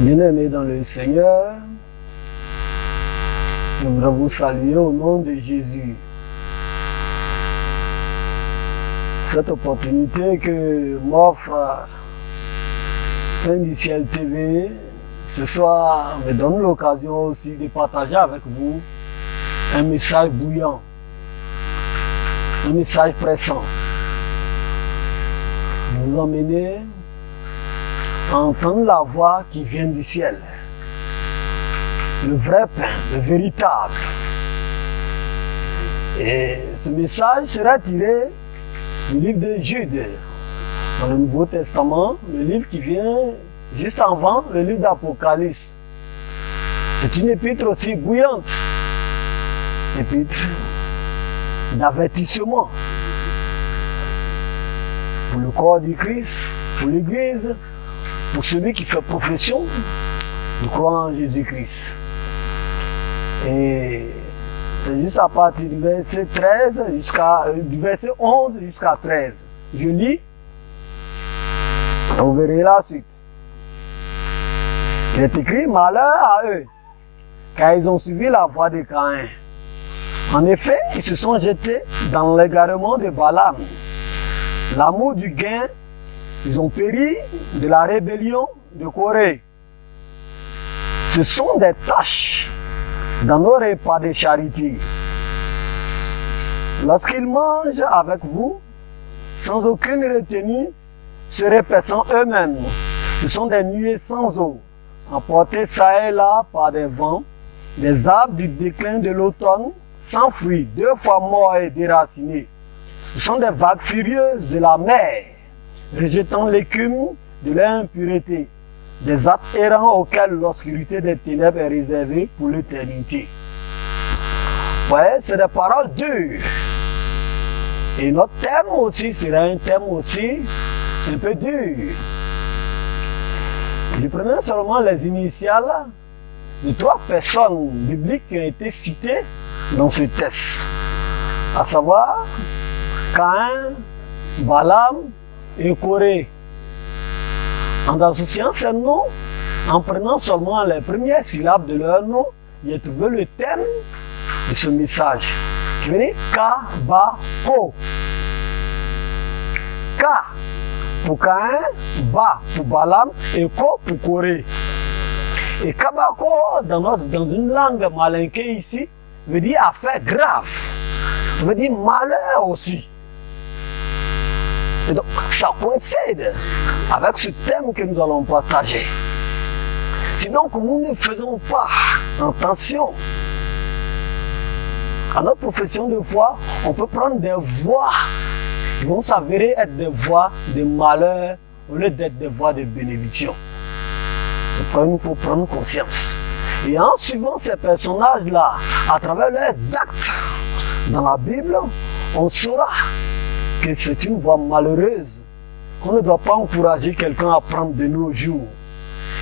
Bien-aimés dans le Seigneur, je voudrais vous saluer au nom de Jésus. Cette opportunité que m'offre Pain du Ciel TV ce soir me donne l'occasion aussi de partager avec vous un message bouillant, un message pressant. Vous emmener à entendre la voix qui vient du ciel. Le vrai pain, le véritable. Et ce message sera tiré du livre de Jude, dans le Nouveau Testament, le livre qui vient juste avant le livre d'Apocalypse. C'est une épître aussi bouillante, épître d'avertissement pour le corps du Christ, pour l'Église, pour celui qui fait profession de croire en Jésus-Christ. Et c'est juste à partir du verset 13 du verset 11 jusqu'à 13. Je lis, vous verrez la suite. Il est écrit: malheur à eux, car ils ont suivi la voie de Caïn. En effet, ils se sont jetés dans l'égarement de Balaam. L'amour du gain, ils ont péri de la rébellion de Corée. Ce sont des tâches dans nos repas de charité. Lorsqu'ils mangent avec vous, sans aucune retenue, se repaissant eux-mêmes, ce sont des nuées sans eau, emportées çà et là par des vents, des arbres du déclin de l'automne, sans fruits, 2 fois morts et déracinés. Ce sont des vagues furieuses de la mer, rejetant l'écume de leur impureté, des êtres errants auxquels l'obscurité des ténèbres est réservée pour l'éternité. Ouais, c'est des paroles dures. Et notre thème aussi sera un thème aussi un peu dur. Je prenais seulement les initiales de 3 personnes bibliques qui ont été citées dans ce texte, à savoir Caïn, Balaam et Corée. En associant ces noms, en prenant seulement les premières syllabes de leur nom, j'ai trouvé le thème de ce message, qui veut dire Kabako. Ka pour Caïn, Ba pour Balaam et Ko pour Corée. Et Kabako, dans une langue malinquée ici, veut dire affaire grave. Ça veut dire malheur aussi. Et donc, ça coïncide avec ce thème que nous allons partager. Si donc nous ne faisons pas attention à notre profession de foi, on peut prendre des voies qui vont s'avérer être des voies de malheur au lieu d'être des voies de bénédiction. Donc, il faut prendre conscience. Et en suivant ces personnages-là, à travers leurs actes dans la Bible, on saura que c'est une voie malheureuse, qu'on ne doit pas encourager quelqu'un à prendre de nos jours.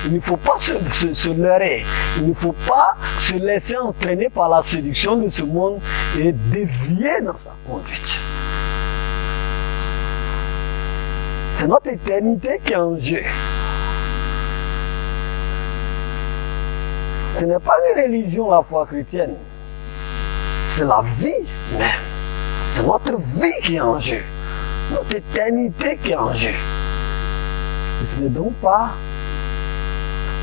Il ne faut pas se leurrer, il ne faut pas se laisser entraîner par la séduction de ce monde et dévier dans sa conduite. C'est notre éternité qui est en jeu. Ce n'est pas une religion, la foi chrétienne. C'est la vie même. C'est notre vie qui est en jeu. Notre éternité qui est en jeu. Et ce n'est donc pas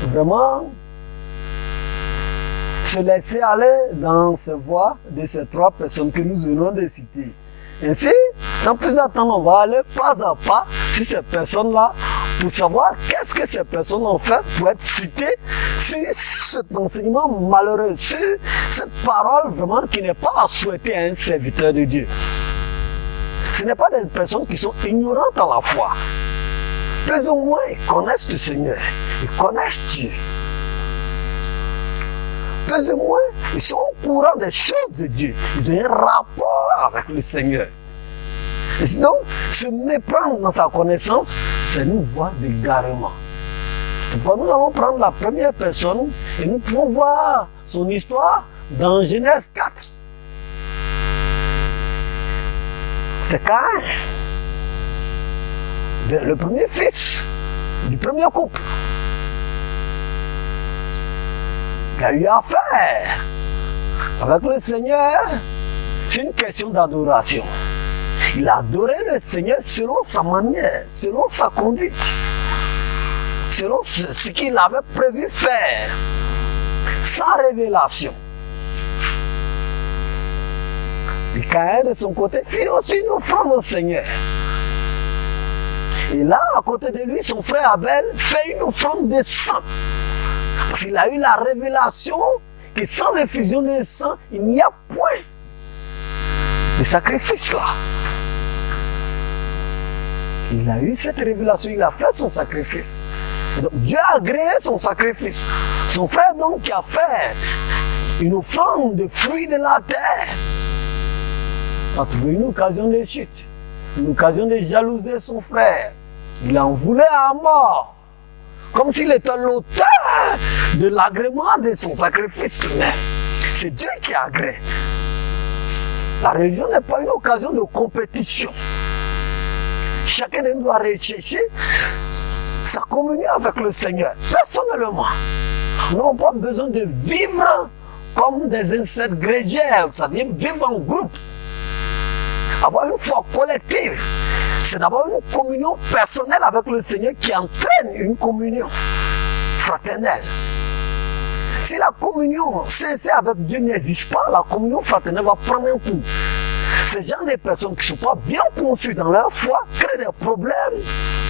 vraiment se laisser aller dans ces voies de ces 3 personnes que nous venons de citer. Ainsi, sans plus attendre, on va aller pas à pas sur ces personnes-là pour savoir qu'est-ce que ces personnes ont fait pour être citées sur cet enseignement malheureux, sur cette parole vraiment qui n'est pas à souhaiter à un serviteur de Dieu. Ce n'est pas des personnes qui sont ignorantes à la foi. Plus ou moins, ils connaissent le Seigneur, ils connaissent Dieu. Plus ou moins, ils sont au courant des choses de Dieu. Ils ont un rapport avec le Seigneur. Et sinon, se méprendre dans sa connaissance, c'est une voie d'égarement. Nous allons prendre la première personne et nous pouvons voir son histoire dans Genèse 4. C'est Caïn, le premier fils du premier couple. il a eu à faire avec le Seigneur, c'est une question d'adoration. Il a adoré le Seigneur selon sa manière, selon sa conduite, selon ce qu'il avait prévu faire, sans révélation. Et Caïn, de son côté, fit aussi une offrande au Seigneur. Et là, à côté de lui, son frère Abel fait une offrande de sang. Parce qu'il a eu la révélation que sans effusion de sang, il n'y a point de sacrifice là. Il a eu cette révélation, il a fait son sacrifice. Donc Dieu a agréé son sacrifice. Son frère donc qui a fait une offrande de fruits de la terre a trouvé une occasion de chute, une occasion de jalouser son frère. Il en voulait à mort, comme s'il était l'auteur de l'agrément de son sacrifice lui-même. C'est Dieu qui agrée. La religion n'est pas une occasion de compétition. Chacun de nous doit rechercher sa communion avec le Seigneur, personnellement. Nous n'avons pas besoin de vivre comme des insectes grégaires, c'est-à-dire vivre en groupe. Avoir une foi collective, c'est d'avoir une communion personnelle avec le Seigneur qui entraîne une communion fraternelle. Si la communion sincère avec Dieu n'existe pas, la communion fraternelle va prendre un coup. Ces gens de personnes qui ne sont pas bien conçues dans leur foi créent des problèmes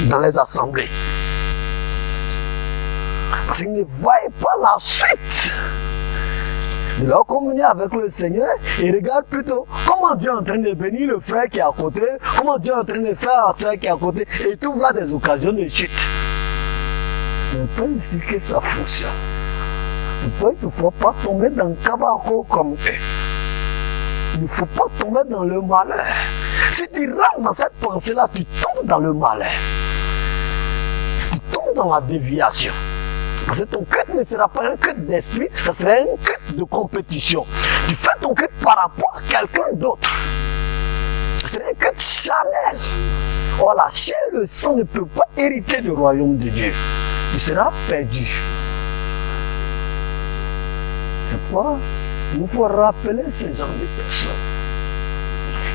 dans les assemblées. Parce qu'ils ne voient pas la suite de leur communion avec le Seigneur et regardent plutôt comment Dieu est en train de bénir le frère qui est à côté, comment Dieu est en train de faire la soeur qui est à côté, et ils trouvent là des occasions de chute. Ce n'est pas ainsi que ça fonctionne. C'est pour ça qu'il ne faut pas tomber dans le cabaco comme eux. Il ne faut pas tomber dans le malheur. Si tu rentres dans cette pensée-là, tu tombes dans le malheur. Tu tombes dans la déviation. Parce que ton culte ne sera pas un culte d'esprit, ça sera un culte de compétition. Tu fais ton culte par rapport à quelqu'un d'autre. Ce sera un culte charnel. Or, la chair et le sang ne peuvent pas hériter du royaume de Dieu. Tu seras perdu. C'est pourquoi il nous faut rappeler ces gens de personnes.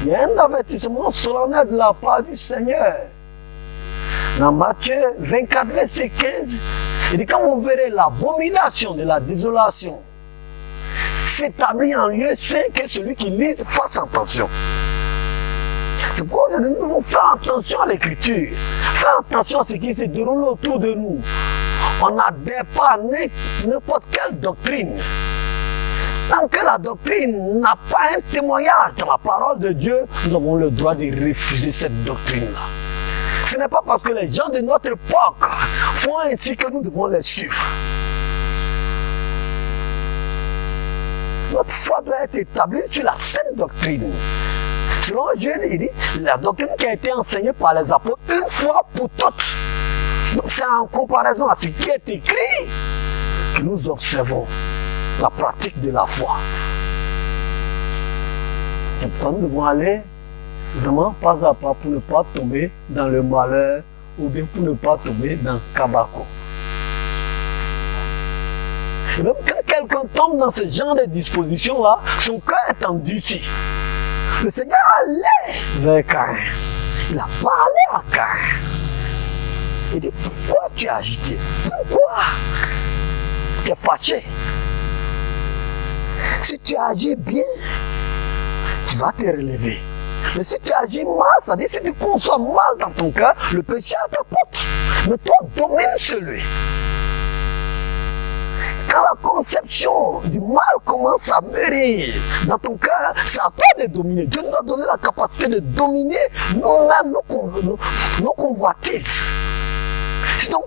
Il y a un avertissement solennel de la part du Seigneur. Dans Matthieu 24, verset 15, il dit, quand vous verrez l'abomination de la désolation s'établir en lieu, c'est que celui qui lise fasse attention. C'est pourquoi nous devons faire attention à l'écriture, faire attention à ce qui se déroule autour de nous. On n'adhère pas à n'importe quelle doctrine. Tant que la doctrine n'a pas un témoignage dans la parole de Dieu, nous avons le droit de refuser cette doctrine-là. Ce n'est pas parce que les gens de notre époque font ainsi que nous devons les suivre. Notre foi doit être établie sur la sainte doctrine. Selon Dieu, il dit, la doctrine qui a été enseignée par les apôtres une fois pour toutes. C'est en comparaison à ce qui est écrit que nous observons la pratique de la foi. Nous devons aller vraiment pas à pas pour ne pas tomber dans le malheur ou bien pour ne pas tomber dans le cabaco. Et même quand quelqu'un tombe dans ce genre de disposition-là, son cœur est endurci. Le Seigneur allait vers Caïn. Il a parlé à Caïn. Il dit, pourquoi tu es agité? Pourquoi tu es fâché? Si tu agis bien, tu vas te relever. Mais si tu agis mal, c'est-à-dire si tu conçois mal dans ton cœur, le péché est à ta porte. Mais toi, domine celui. Quand la conception du mal commence à mûrir dans ton cœur, c'est à toi de dominer. Dieu nous a donné la capacité de dominer nous-mêmes nos convoitises. Donc,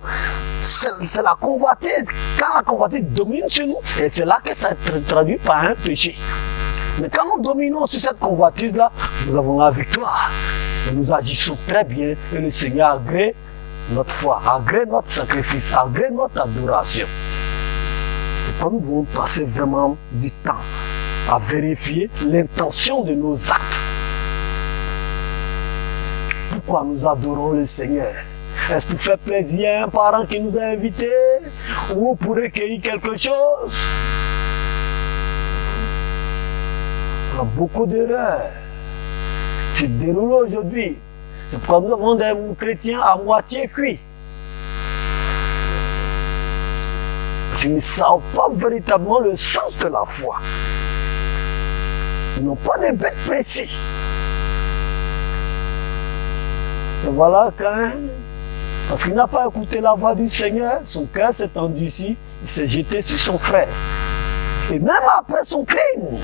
c'est la convoitise. Quand la convoitise domine sur nous, et c'est là que ça se traduit par un péché. Mais quand nous dominons sur cette convoitise-là, nous avons la victoire. Et nous agissons très bien et le Seigneur agrée notre foi, agrée notre sacrifice, agrée notre adoration. Et quand nous devons passer vraiment du temps à vérifier l'intention de nos actes. Pourquoi nous adorons le Seigneur? Est-ce pour faire plaisir à un parent qui nous a invités ou pour recueillir quelque chose? beaucoup d'erreurs qui se déroulent aujourd'hui. C'est pourquoi nous avons des chrétiens à moitié cuits. Ils ne savent pas véritablement le sens de la foi. Ils n'ont pas de but précis. Et voilà qu'un, parce qu'il n'a pas écouté la voix du Seigneur, son cœur s'est endurci, il s'est jeté sur son frère. Et même après son crime,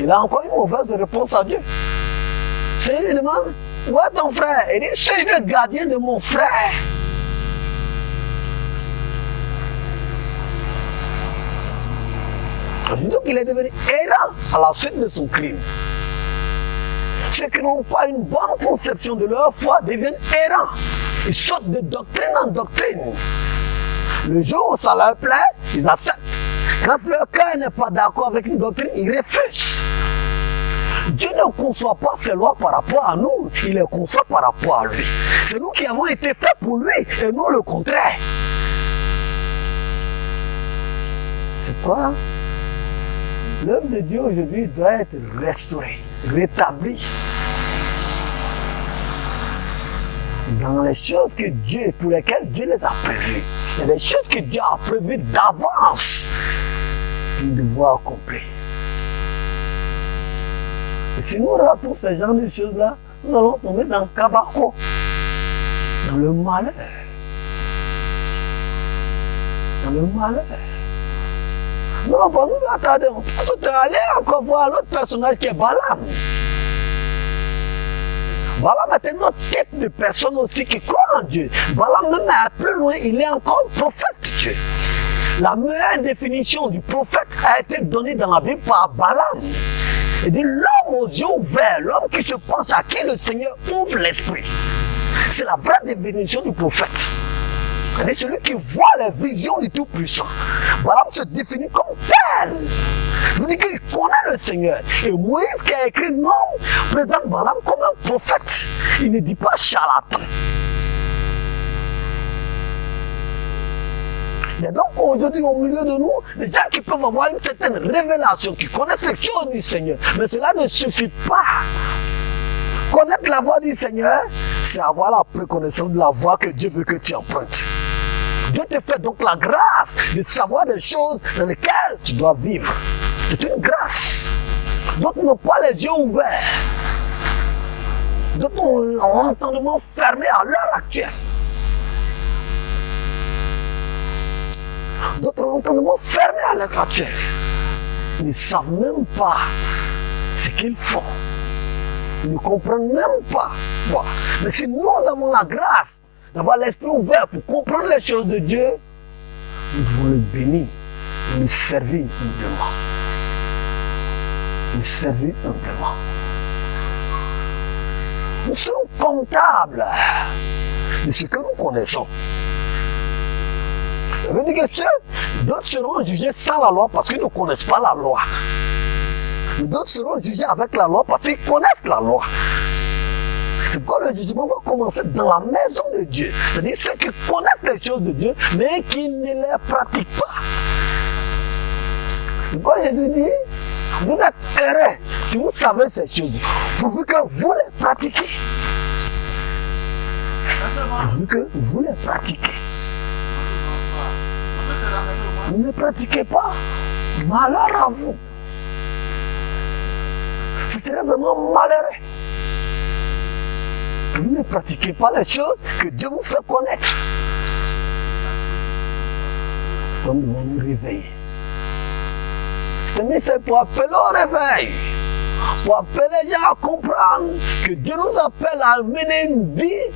il a encore une mauvaise réponse à Dieu. Le Seigneur lui demande, où est ton frère? Il dit, c'est le gardien de mon frère. Donc il est devenu errant à la suite de son crime. Ceux qui n'ont pas une bonne conception de leur foi deviennent errants. Ils sautent de doctrine en doctrine. Le jour où ça leur plaît, ils acceptent. Quand leur cœur n'est pas d'accord avec une doctrine, ils refusent. Dieu ne conçoit pas ses lois par rapport à nous, il les conçoit par rapport à lui. C'est nous qui avons été faits pour lui et non le contraire. C'est quoi? L'œuvre de Dieu aujourd'hui doit être restaurée, rétablie. Dans les choses que Dieu, pour lesquelles Dieu les a prévues. Il y a des choses que Dieu a prévues d'avance que nous devons accomplir. Et si nous ratons ce genre de choses-là, nous allons tomber dans le cabako, dans le malheur. Dans le malheur. Nous n'allons pas nous attarder. On peut aller encore voir l'autre personnage qui est Balaam. Balaam est un autre type de personne aussi qui croit en Dieu. Balaam, même plus loin, il est encore prophète de Dieu. La meilleure définition du prophète a été donnée dans la Bible par Balaam. Il dit l'homme aux yeux ouverts, l'homme qui se pense à qui le Seigneur ouvre l'esprit. C'est la vraie définition du prophète. C'est celui qui voit les visions du Tout-Puissant. Balaam se définit comme tel. Je vous dis qu'il connaît le Seigneur. Et Moïse qui a écrit non, présente Balaam comme un prophète. Il ne dit pas charlatan. Il y a donc aujourd'hui au milieu de nous des gens qui peuvent avoir une certaine révélation, qui connaissent les choses du Seigneur. Mais cela ne suffit pas. Connaître la voix du Seigneur, c'est avoir la préconnaissance de la voie que Dieu veut que tu empruntes. Dieu te fait donc la grâce de savoir des choses dans lesquelles tu dois vivre. C'est une grâce. D'autres n'ont pas les yeux ouverts. D'autres ont l'entendement fermé à l'heure actuelle. D'autres ont l'entendement fermé à l'heure actuelle. Ils ne savent même pas ce qu'ils font. Ils ne comprennent même pas. Mais si nous avons la grâce d'avoir l'esprit ouvert pour comprendre les choses de Dieu, nous devons le bénir et le servir humblement. Le servir humblement. Nous sommes comptables de ce que nous connaissons. Ça veut dire que d'autres seront jugés sans la loi parce qu'ils ne connaissent pas la loi. D'autres seront jugés avec la loi parce qu'ils connaissent la loi. C'est pourquoi le jugement va commencer dans la maison de Dieu. C'est-à-dire ceux qui connaissent les choses de Dieu, mais qui ne les pratiquent pas. C'est pourquoi Jésus dit, vous êtes heureux si vous savez ces choses, pourvu que vous les pratiquez. Pourvu que vous les pratiquez. Vous ne les pratiquez pas, malheur à vous. Ce serait vraiment malheureux. Vous ne pratiquez pas les choses que Dieu vous fait connaître. Nous devons nous réveiller. C'est pour appeler au réveil. Pour appeler les gens à comprendre que Dieu nous appelle à mener une vie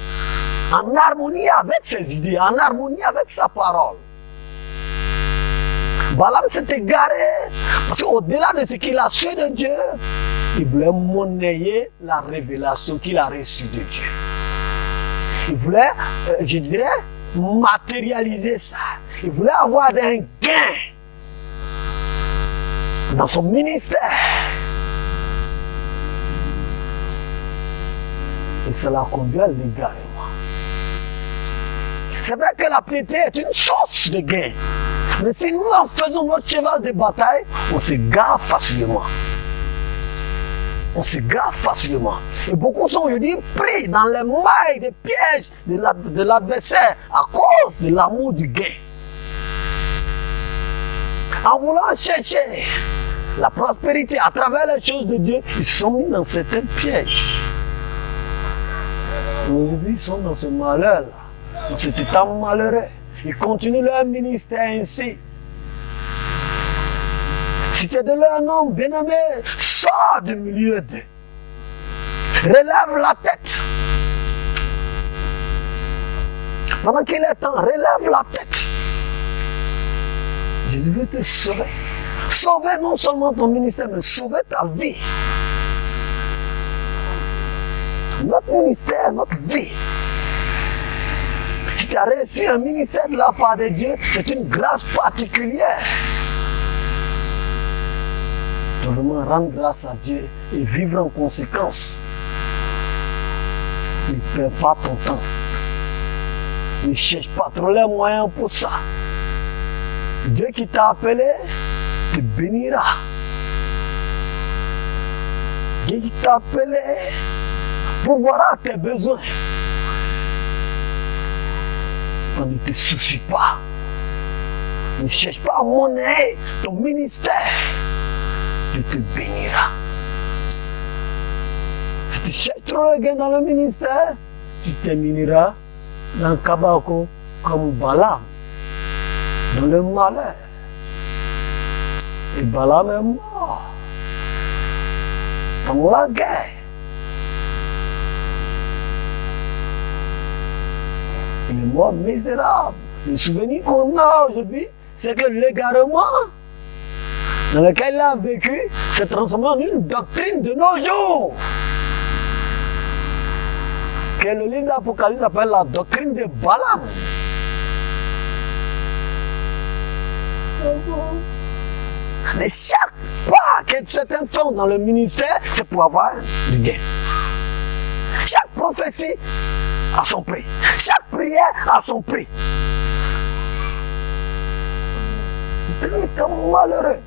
en harmonie avec ses idées, en harmonie avec sa parole. Balaam s'est égaré parce qu'au-delà de ce qu'il a su de Dieu, il voulait monnayer la révélation qu'il a reçue de Dieu. Il voulait, je dirais, matérialiser ça. Il voulait avoir un gain dans son ministère. Et cela conduit à l'égarement. C'est vrai que la piété est une source de gain. Mais si nous en faisons notre cheval de bataille, on s'égare facilement. On s'égare facilement. Et beaucoup sont aujourd'hui pris dans les mailles des pièges de l'adversaire à cause de l'amour du gain. En voulant chercher la prospérité à travers les choses de Dieu, ils sont mis dans certains pièges. Aujourd'hui, ils sont dans ce malheur-là, dans cet état malheureux. Ils continuent leur ministère ainsi. Si tu es de leur nom, bien-aimé, sors du milieu d'eux. Relève la tête. Pendant qu'il est temps, relève la tête. Jésus veut te sauver. Sauver non seulement ton ministère, mais sauver ta vie. Notre ministère, notre vie. Si tu as reçu un ministère de la part de Dieu, c'est une grâce particulière. Tu dois vraiment rendre grâce à Dieu et vivre en conséquence. Ne perds pas ton temps. Ne cherche pas trop les moyens pour ça. Dieu qui t'a appelé te bénira. Dieu qui t'a appelé pourvoira tes besoins. Ne te soucie pas. Ne cherche pas à monnaie ton ministère. Dieu te bénira. Si tu cherches trop le gain dans le ministère, tu termineras dans le cabako comme Balaam, dans le malheur. Et Balaam est mort dans la guerre. Il est mort misérable. Le souvenir qu'on a aujourd'hui, c'est que l'égarement dans lequel il a vécu s'est transformé en une doctrine de nos jours. Que le livre d'Apocalypse appelle la doctrine de Balaam. Mais chaque pas que certains font dans le ministère, c'est pour avoir du gain. Chaque prophétie a son prix. Chaque prière a son prix. C'est tellement malheureux.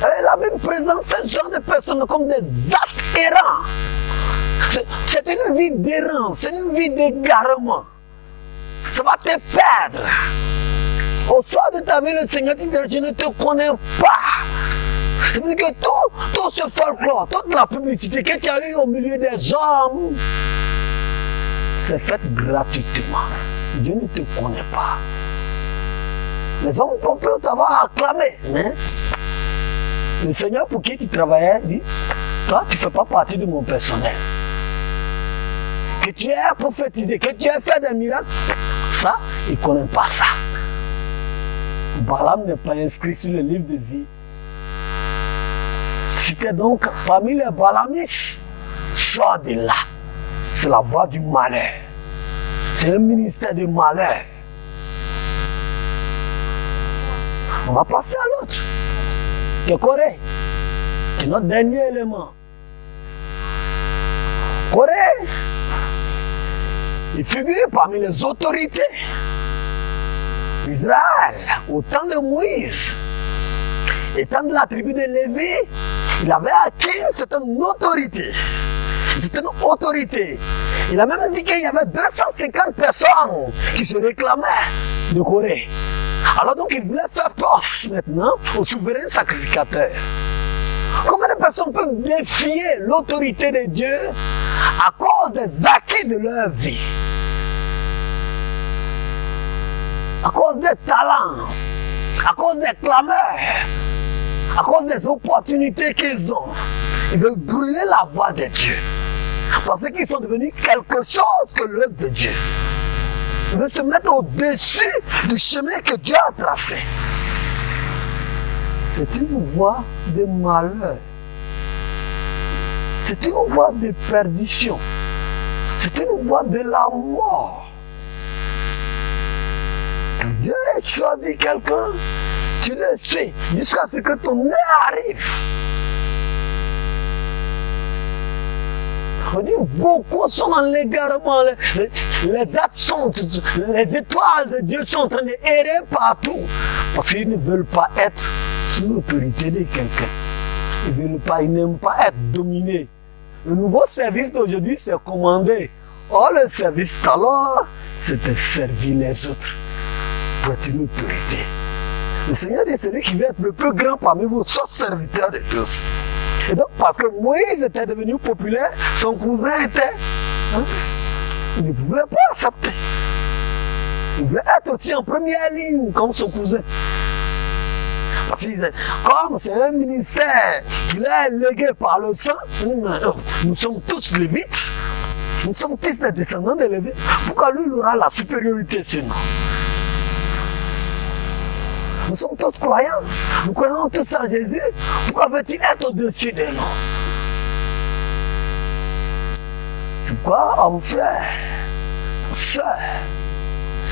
Et la Bible présente ce genre de personnes comme des astres errants. C'est une vie d'errance, c'est une vie d'égarement. Ça va te perdre. Au soir de ta vie, le Seigneur te dit, je ne te connais pas. Ça veut dire que tout ce folklore, toute la publicité que tu as eue au milieu des hommes, c'est fait gratuitement. Dieu ne te connaît pas. Les hommes peuvent t'avoir acclamé, mais le Seigneur pour qui tu travaillais dit, toi tu ne fais pas partie de mon personnel. Que tu aies prophétisé, que tu aies fait des miracles, ça, il ne connaît pas ça. Balaam n'est pas inscrit sur le livre de vie. Si tu es donc parmi les Balamistes, sors de là. C'est la voie du malheur. C'est un ministère de malheur. On va passer à l'autre. Que Corée, c'est notre dernier élément. Corée, il figure parmi les autorités d'Israël au temps de Moïse. Étant de la tribu de Lévi, il avait acquis une certaine autorité. C'était une autorité. Il a même dit qu'il y avait 250 personnes qui se réclamaient de Corée. Alors donc il voulait faire place maintenant au souverain sacrificateur. Combien de personnes peuvent défier l'autorité de Dieu à cause des acquis de leur vie? À cause des talents, à cause des clameurs, à cause des opportunités qu'ils ont. Ils veulent brûler la voie de Dieu. Parce qu'ils sont devenus quelque chose que l'œuvre de Dieu. Ils veulent se mettre au-dessus du chemin que Dieu a tracé. C'est une voie de malheur. C'est une voie de perdition. C'est une voie de la mort. Quand Dieu a choisi quelqu'un, tu le suis jusqu'à ce que ton heure arrive. On dit beaucoup sont dans l'égarement. Les absentes, les étoiles de Dieu sont en train d'errer partout. Parce qu'ils ne veulent pas être sous l'autorité de quelqu'un. Ils n'aiment pas être dominés. Le nouveau service d'aujourd'hui, c'est commander. Oh, le service d'alors, c'est de servir les autres. Pour être une autorité. Le Seigneur dit, celui qui veut être le plus grand parmi vous, soit serviteur de tous. Et donc, parce que Moïse était devenu populaire, son cousin était... il ne pouvait pas accepter. Il voulait être aussi en première ligne, comme son cousin. Parce que comme c'est un ministère qu'il a légué par le sang, nous sommes tous lévites, nous sommes tous des descendants de Lévites. Pourquoi lui, il aura la supériorité sur nous? Nous sommes tous croyants, nous croyons tous en Jésus. Pourquoi veut-il être au-dessus de nous? Pourquoi, homme frère, sœur,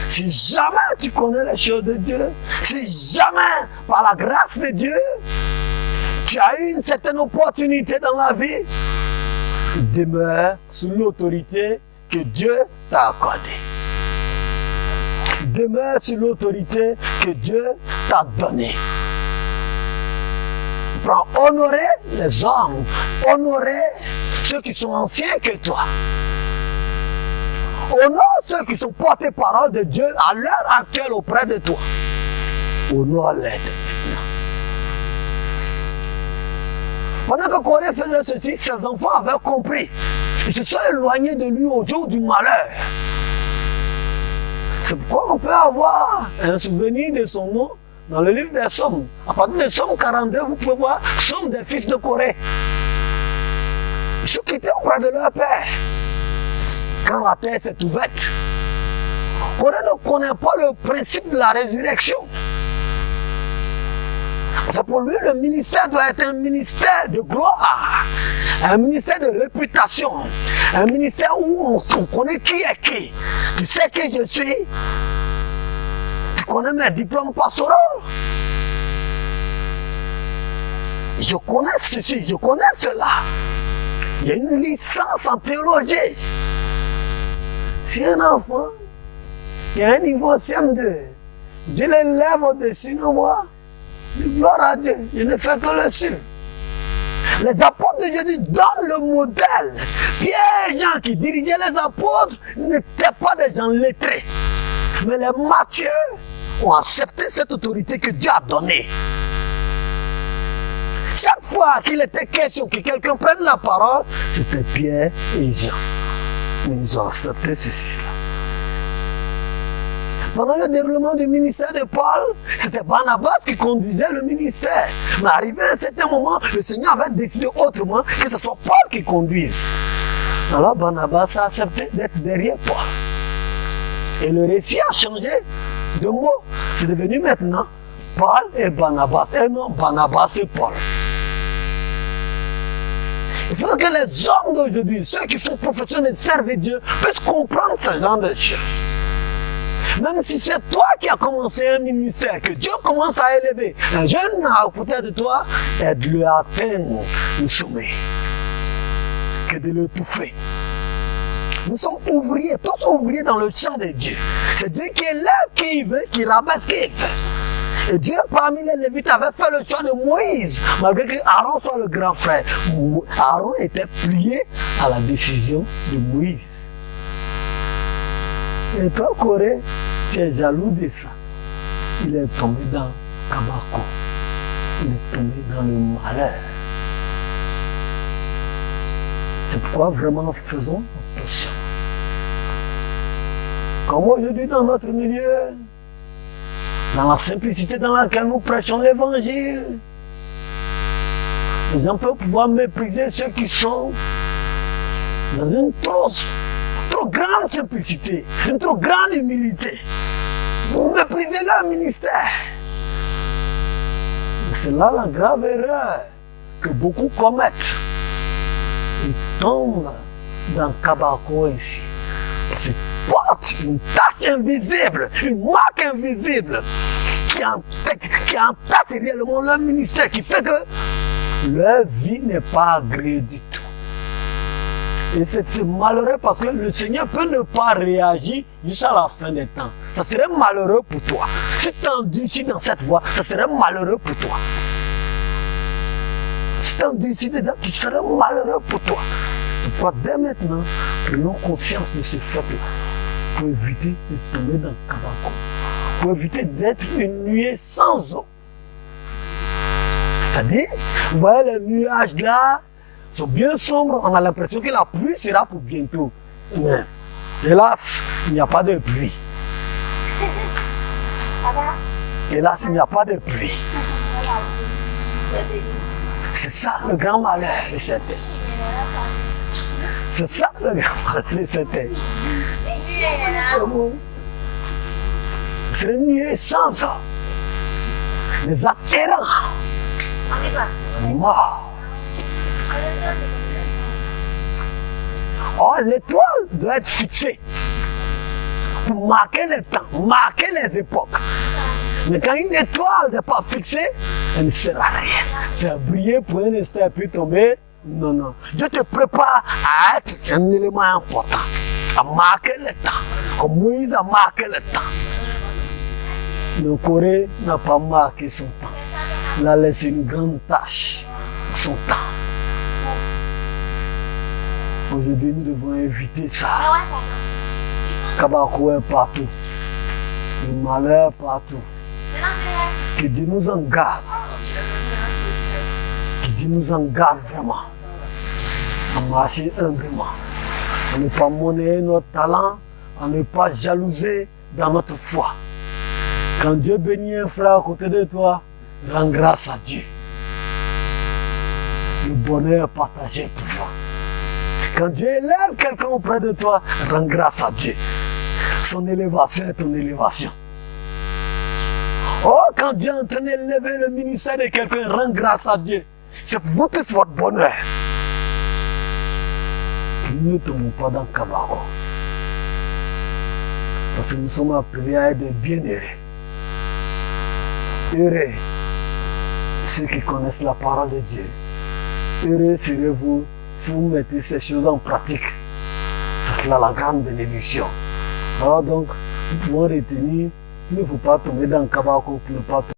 si jamais tu connais les choses de Dieu, si jamais, par la grâce de Dieu, tu as eu une certaine opportunité dans la vie, demeure sous l'autorité que Dieu t'a accordée. Demeure sur l'autorité que Dieu t'a donnée. Prends, honorer les hommes, honorer ceux qui sont anciens que toi. Honore ceux qui sont porte-parole de Dieu à l'heure actuelle auprès de toi. Honore-les maintenant. Pendant que Corée faisait ceci, ses enfants avaient compris. Ils se sont éloignés de lui au jour du malheur. C'est pourquoi on peut avoir un souvenir de son nom dans le livre des Psaumes. À partir de Psaume 42, vous pouvez voir Psaume des fils de Corée. Ils sont quittés auprès de leur père. Quand la terre s'est ouverte, Corée ne connaît pas le principe de la résurrection. C'est pour lui, le ministère doit être un ministère de gloire, un ministère de réputation, un ministère où on connaît qui est qui. Tu sais qui je suis, tu connais mes diplômes pastoraux. Je connais ceci, je connais cela. J'ai une licence en théologie. Si un enfant qui a un niveau CM2, Dieu l'élève au-dessus de moi, gloire à Dieu, je ne fais que le suivre. Les apôtres de Jésus donnent le modèle. Pierre et Jean qui dirigeaient les apôtres n'étaient pas des gens lettrés. Mais les Matthieu ont accepté cette autorité que Dieu a donnée. Chaque fois qu'il était question que quelqu'un prenne la parole, c'était Pierre et Jean. Mais ils ont accepté ceci. Pendant le déroulement du ministère de Paul, c'était Barnabas qui conduisait le ministère. Mais arrivé à un certain moment, le Seigneur avait décidé autrement que ce soit Paul qui conduise. Alors Barnabas a accepté d'être derrière Paul. Et le récit a changé de mot. C'est devenu maintenant Paul et Barnabas. Et non Barnabas et Paul. Il faut que les hommes d'aujourd'hui, ceux qui sont professionnels, servent Dieu, puissent comprendre ce genre de choses. Même si c'est toi qui as commencé un ministère, que Dieu commence à élever, un jeune à côté de toi, aide-le à atteindre le sommet, que de l'étouffer. Nous sommes ouvriers, tous ouvriers dans le champ de Dieu. C'est Dieu qui élève qui il veut, qui rabaisse qui il veut. Et Dieu, parmi les Lévites, avait fait le choix de Moïse, malgré que Aaron soit le grand frère. Aaron était plié à la décision de Moïse. Et toi, Corée, tu es jaloux de ça. Il est tombé dans Kabako. Il est tombé dans le malheur. C'est pourquoi vraiment faisons attention. Comme aujourd'hui dans notre milieu, dans la simplicité dans laquelle nous prêchons l'évangile, les gens peuvent pouvoir mépriser ceux qui sont dans une trop grande simplicité, une trop grande humilité. Vous méprisez leur ministère. C'est là la grave erreur que beaucoup commettent. Ils tombent dans Kabako ici. C'est porte une tache invisible, une marque invisible qui entache réellement leur ministère, qui fait que leur vie n'est pas agréée du tout. Et c'est malheureux parce que le Seigneur peut ne pas réagir jusqu'à la fin des temps. Ça serait malheureux pour toi. Si tu endurcis dans cette voie, ça serait malheureux pour toi. Si tu endurcis dedans, tu serais malheureux pour toi. C'est pourquoi dès maintenant, prenons conscience de ce fait-là pour éviter de tomber dans le cabacon. Pour éviter d'être une nuée sans eau. C'est-à-dire, vous voyez les nuages là, sont bien sombres, on a l'impression que la pluie sera pour bientôt. Mais, hélas, il n'y a pas de pluie. Hélas, il n'y a pas de pluie. C'est ça le grand malheur de cette terre. C'est ça le grand malheur de cette terre. C'est une nuée sans eau. Les astres errants. Morts. Or, l'étoile doit être fixée pour marquer le temps, marquer les époques. Mais quand une étoile n'est pas fixée, elle ne sert à rien. C'est briller pour un instant et puis tomber. Non, non. Dieu te prépare à être un élément important, à marquer le temps, comme Moïse a marqué le temps. Le Corée n'a pas marqué son temps. Il a laissé une grande tache dans son temps. Aujourd'hui, nous devons éviter ça. Kabako est partout. Le malheur partout. Que Dieu nous en garde. Que Dieu nous en garde vraiment. À marcher humblement. À ne pas monnayer notre talent. À ne pas jalouser dans notre foi. Quand Dieu bénit un frère à côté de toi, rends grâce à Dieu. Le bonheur est partagé pour toi. Quand Dieu élève quelqu'un auprès de toi, rends grâce à Dieu. Son élévation est ton élévation. Oh, quand Dieu est en train d'élever le ministère de quelqu'un, rends grâce à Dieu. C'est pour vous tous votre bonheur. Nous ne tombons pas dans le cabaret. Parce que nous sommes appelés à être des bienheureux. Heureux ceux qui connaissent la parole de Dieu. Heureux serez-vous si vous mettez ces choses en pratique. C'est cela la grande bénédiction. Alors donc, nous pouvons retenir qu'il ne faut pas tomber dans le cabacon pour ne pas tomber.